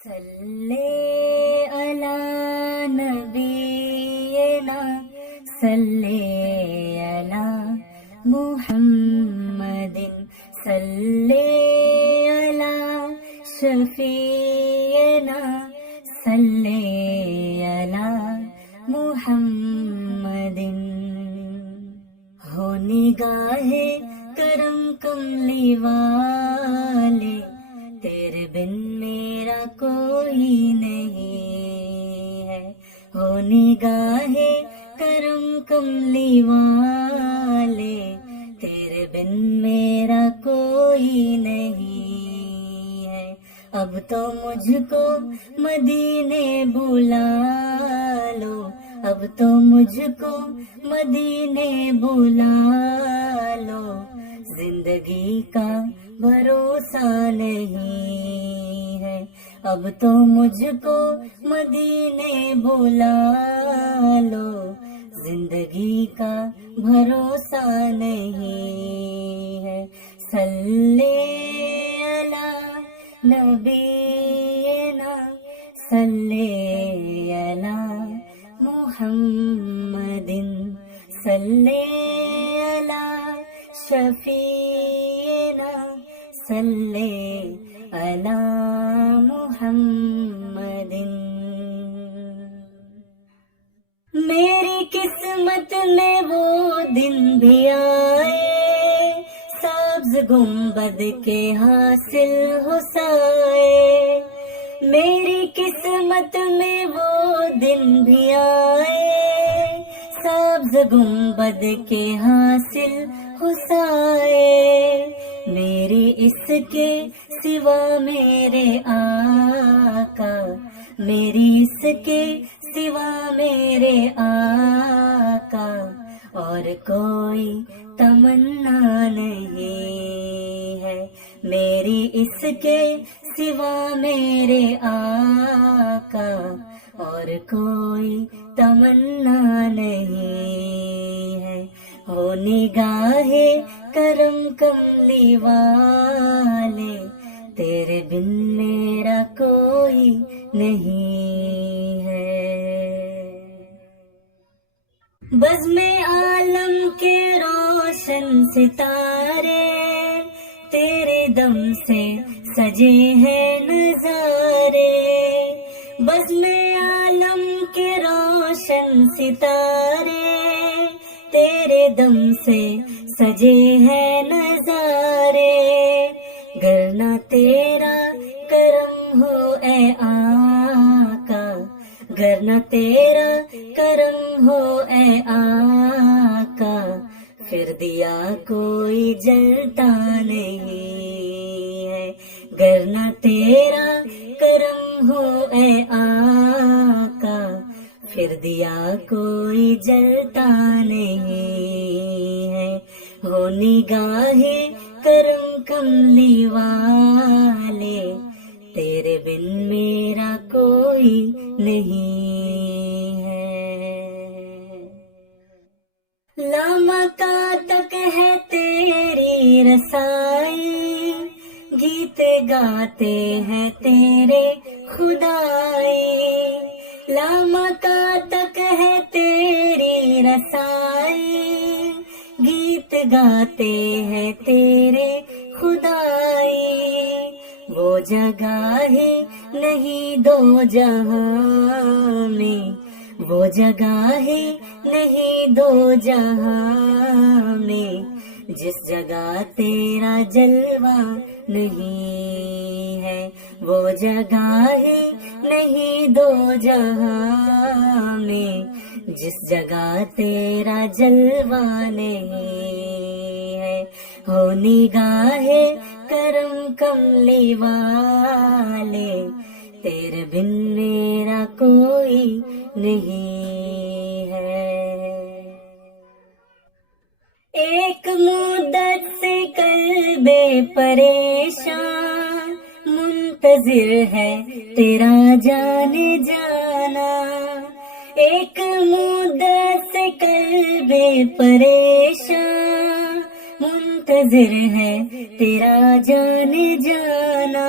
صلی علی نبینا صلی علی محمد صلی علی شفیعنا صلی علی محمد ہو نگاہ کرم کملی والے تیرے بن میرا کوئی نہیں ہے ہو نگاہ کرم کملی والے تیرے بن میرا کوئی نہیں ہے اب تو مجھ کو مدینے بلا لو اب تو مجھ کو مدینے بلا لو زندگی کا بھروسہ نہیں ہے اب تو مجھ کو مدینے بلا لو زندگی کا بھروسہ نہیں ہے صلی علی نبینا صلی علی محمد صلی علی شفیعنا صلی علی محمد میری قسمت میں وہ دن بھی آئے سبز گنبد کے حاصل ہو سائے میری قسمت میں وہ دن بھی آئے سبز گنبد کے حاصل ہو سائے میری اس کے سوا میرے آقا میری اس کے سوا میرے آقا اور کوئی تمنا نہیں ہے میری اس کے سوا میرے آقا اور کوئی تمنا نہیں ہے ہو نگاہ کرم کملی والے تیرے بن میرا کوئی نہیں ہے بزم عالم کے روشن ستارے تیرے دم سے سجے ہیں نظارے بزم عالم کے روشن ستارے تیرے دم سے سجے ہیں نظارے گر نہ تیرا کرم ہو اے آقا گر نہ تیرا کرم ہو اے آقا پھر دیا کوئی جلتا نہیں ہے گر نہ تیرا کرم ہو اے آقا پھر دیا کوئی جلتا نہیں ہے ہو نگاہ کرم کملی والے تیرے بن میرا کوئی نہیں ہے لامکاں تک ہے تیری رسائی گیت گاتے ہیں تیرے خدائی لامکاں تک ہے تیری رسائی گیت گاتے ہیں تیرے خدائی وہ جگہ ہی نہیں دو جہاں میں وہ جگہ ہی نہیں دو جہاں میں جس جگہ تیرا جلوہ نہیں ہے وہ جگہ ہی نہیں دو جہاں میں جس جگہ تیرا جلوہ نہیں ہے ہو نگاہ کرم کملی والے تیرے بن میرا کوئی نہیں ہے ایک مدت سے قلب پریشان منتظر ہے تیرا جانے جانا ایک مدت سے قلب پریشان منتظر ہے تیرا جانے جانا